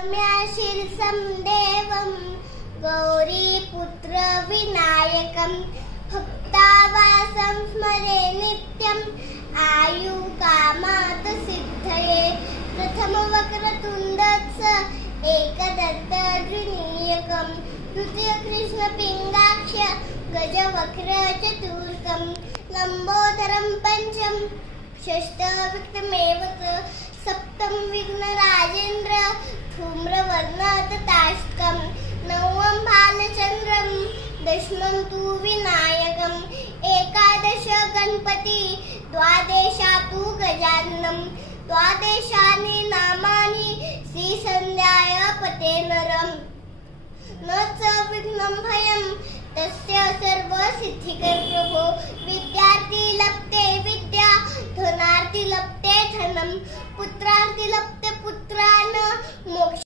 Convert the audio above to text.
रम्याशीर्षं देवं गौरीपुत्र विनायकं भक्तावासं स्मरे नित्यं आयुकामात् सिद्धये। प्रथमवक्रतुण्डस्य एकदन्तद्विनायकं द्वितीयकृष्णपिङ्गाक्ष गजवक्रचतुर्कं लम्बोदरं पंचम षष्ठविक्रमेव सप्तम विघ्नराजेन्द्र धूम्रवर्णतटाष्टकं नवम भालचन्द्रं दशमं तु विनायकं एकादश गणपति द्वादशा तु गजाननं द्वादशानि नामानि श्रीसन्ध्याय पते नरं न च विघ्नं भयं तस्य सर्वसिद्धिकर प्रभो। विद्यार्थी लभते विद्या धनार्थी लभते धनम पुत्रार्थी लभते पुत्रान् मोक्ष।